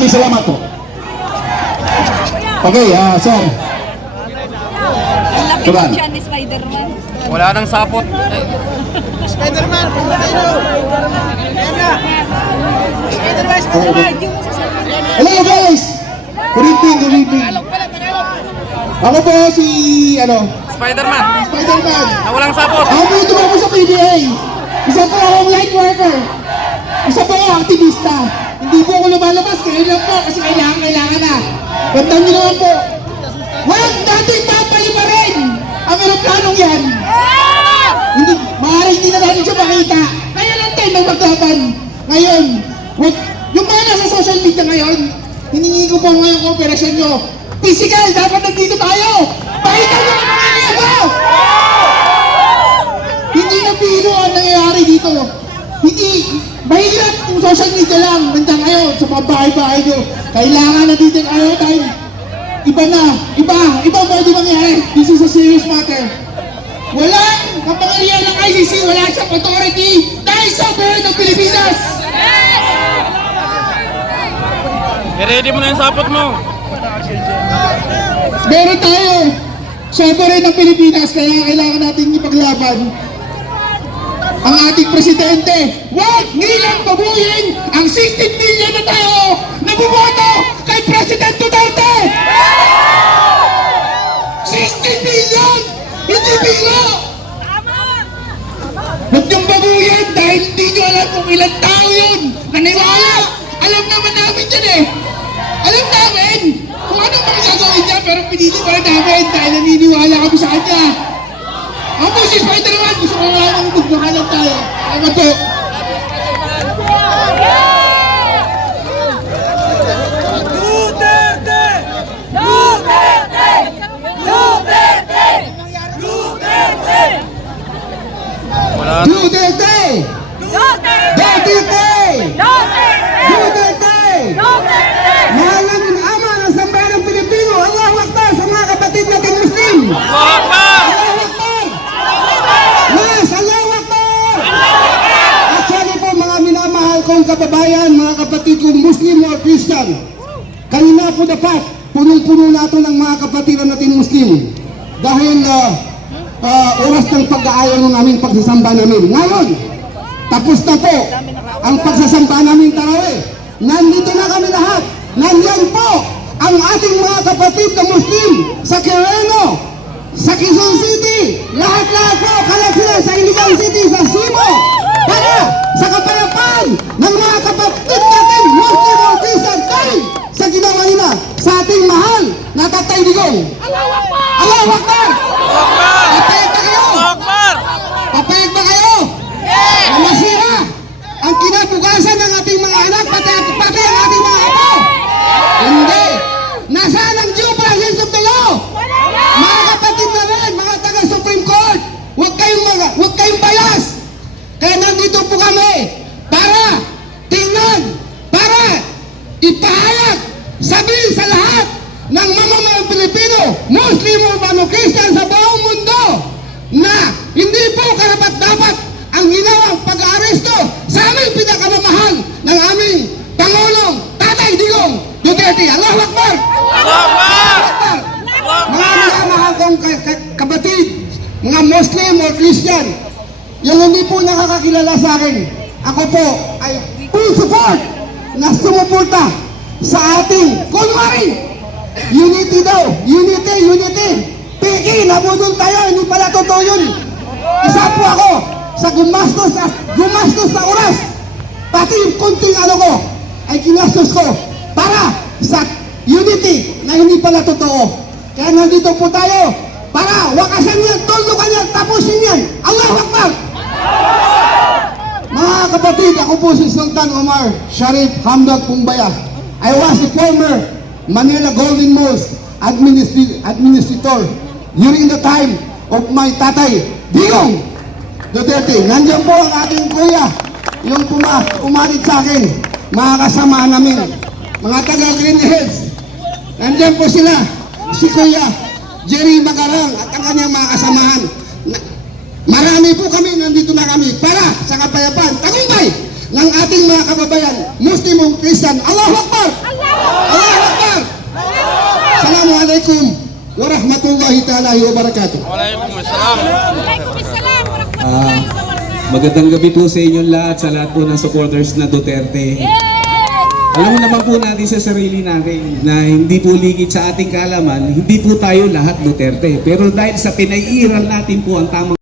Maraming salamat po. Okay, sir. Ang laki Turan. po siya ni Spider-Man. Wala nang sapot. Spider-Man, pumunta nyo! Ayan na! Spider-Man, Spider-Man! Hello guys! Good evening, good evening. Ako po si, Spider-Man. Spider-Man. Na walang sapot. Ako po yung tumako sa PBA. Isa po akong light worker. Isa po akong aktivista. Hindi po ako lumalabas, kaya lang po kasi kailangan na. Gandang nyo naman po. Huwag natin papaliparin ang aeroplanong yan. Hindi, maaaring hindi na natin siya makita. Kaya lang tayo maglaban. Ngayon, yung mga nasa social media ngayon, hiningi ko po ngayon kooperasyon nyo. Physical, dapat nandito tayo. Pakita nyo ang mga niyago. Hindi na biro ang nangyayari dito. Hindi, mahirap kung social media lang. Nandiyan kayo sa mga bahay-bahay nyo. Kailangan na dito kayo tayo. Iba pwede mangyari. This is a serious matter. Walang kapangyarihan ng ICC, wala siyang authority dahil sovereign ng Pilipinas. I-ready mo na yung sapot mo. Meron tayo sovereign ng Pilipinas, kaya kailangan natin ipaglaban ang ating presidente. Huwag nilang babuyin ang 16 million na tao na bumoto kay President Duterte! 16 million! Hindi biro! Huwag niyong babuyin dahil hindi niyo alam kung ilang tao yun! Naniwala! Alam naman namin yan eh! Alam namin kung ano mga gagawin niya, pero pinili pa rin namin dahil naniniwala kami sa kanya! Ako po si Spider-Man! Gusto ko nga lang magmahalan tayo! Salamat po! Duterte! Duterte! Duterte! Duterte! Wala. Duterte! Duterte! Duterte! Mahal namin ama ng sambayan ng Pilipino! Allahu Akbar sa mga kapatid natin Muslim! Akbar! Allahu Akbar! Mas! Allahu Akbar! Actually po mga minamahal kong kababayan, mga kapatid kong Muslim o Christian, kanina po dapat punong-puno nato ng mga kapatiran natin Muslim dahil oras ng pag-aayaw ng aming pagsasamba namin. Ngayon, tapos na po ang pagsasamba namin tarawih. Nandito na kami lahat. Nandiyan po ang ating mga kapatid na Muslim sa Quirino, sa Quezon City, lahat-lahat po, kalat sila sa Iligan City, sa Cebu, para sa kapalapan ng mga kapatid natin Muslim o Christian tayo sa ginawa nila sa ating mahal na Tatay Digong. Allahu Akbar! Allahu Akbar! Papayag na kayo! Akbar! Papayag ba kayo? Na masira ang kinabukasan ng ating mga anak, pati ang ating mga apo? Hindi! Nasaan ang due process of the law? Mga kapatid na rin, mga taga-Supreme Court, huwag kayong bias! Kaya nandito po kami para tingnan, para ipahayag, sabihin sa lahat ng mamamayang Pilipino, Muslim o Mano-Christian sa buong mundo na hindi po karapat-dapat ang ginawang pag-aaresto sa aming pinakamamahal ng aming Pangulong Tatay Digong Duterte. Allahu Akbar! Akbar! Mga minamahal kong kapatid, mga Muslim o Christian, yung hindi po nakakakilala sa akin, ako po ay full support na sumuporta sa ating kunwari unity daw, unity. Peki, nabudol tayo, hindi pala totoo yun. Isa po ako sa gumastos sa oras. Pati yung kunting ko ay kinastos ko para sa unity na hindi pala totoo. Kaya nandito po tayo para wakasan yan, tuldukan yan, tapusin yan. Allahu Akbar! Mga kapatid, ako po si Sultan Omar Sharif Hamdok Pumbaya. I was the former Manila Golden Mouse administrator during the time of my tatay, Digong Duterte. Nandiyan po ang aking kuya, yung umalit sa akin, mga kasama namin, mga taga-Green Hills. Nandiyan po sila, si Kuya Jerry Magarang at ang kanyang mga kasamahan. Marami po kami, nandito na kami para sa kapayapaan, tagumpay ng ating mga kababayan, Muslim o Christian. Allahu Akbar! alaikum warahmatullahi ta'ala wabarakatuh. Waalaikumsalam. Waalaikumsalam warahmatullahi wabarakatuh. Magandang gabi po sa inyong lahat, sa lahat po ng supporters na Duterte. Alam mo naman po natin sa sarili natin na hindi po ligid sa ating kaalaman, hindi po tayo lahat Duterte. Pero dahil sa pinaiiral natin po ang tamang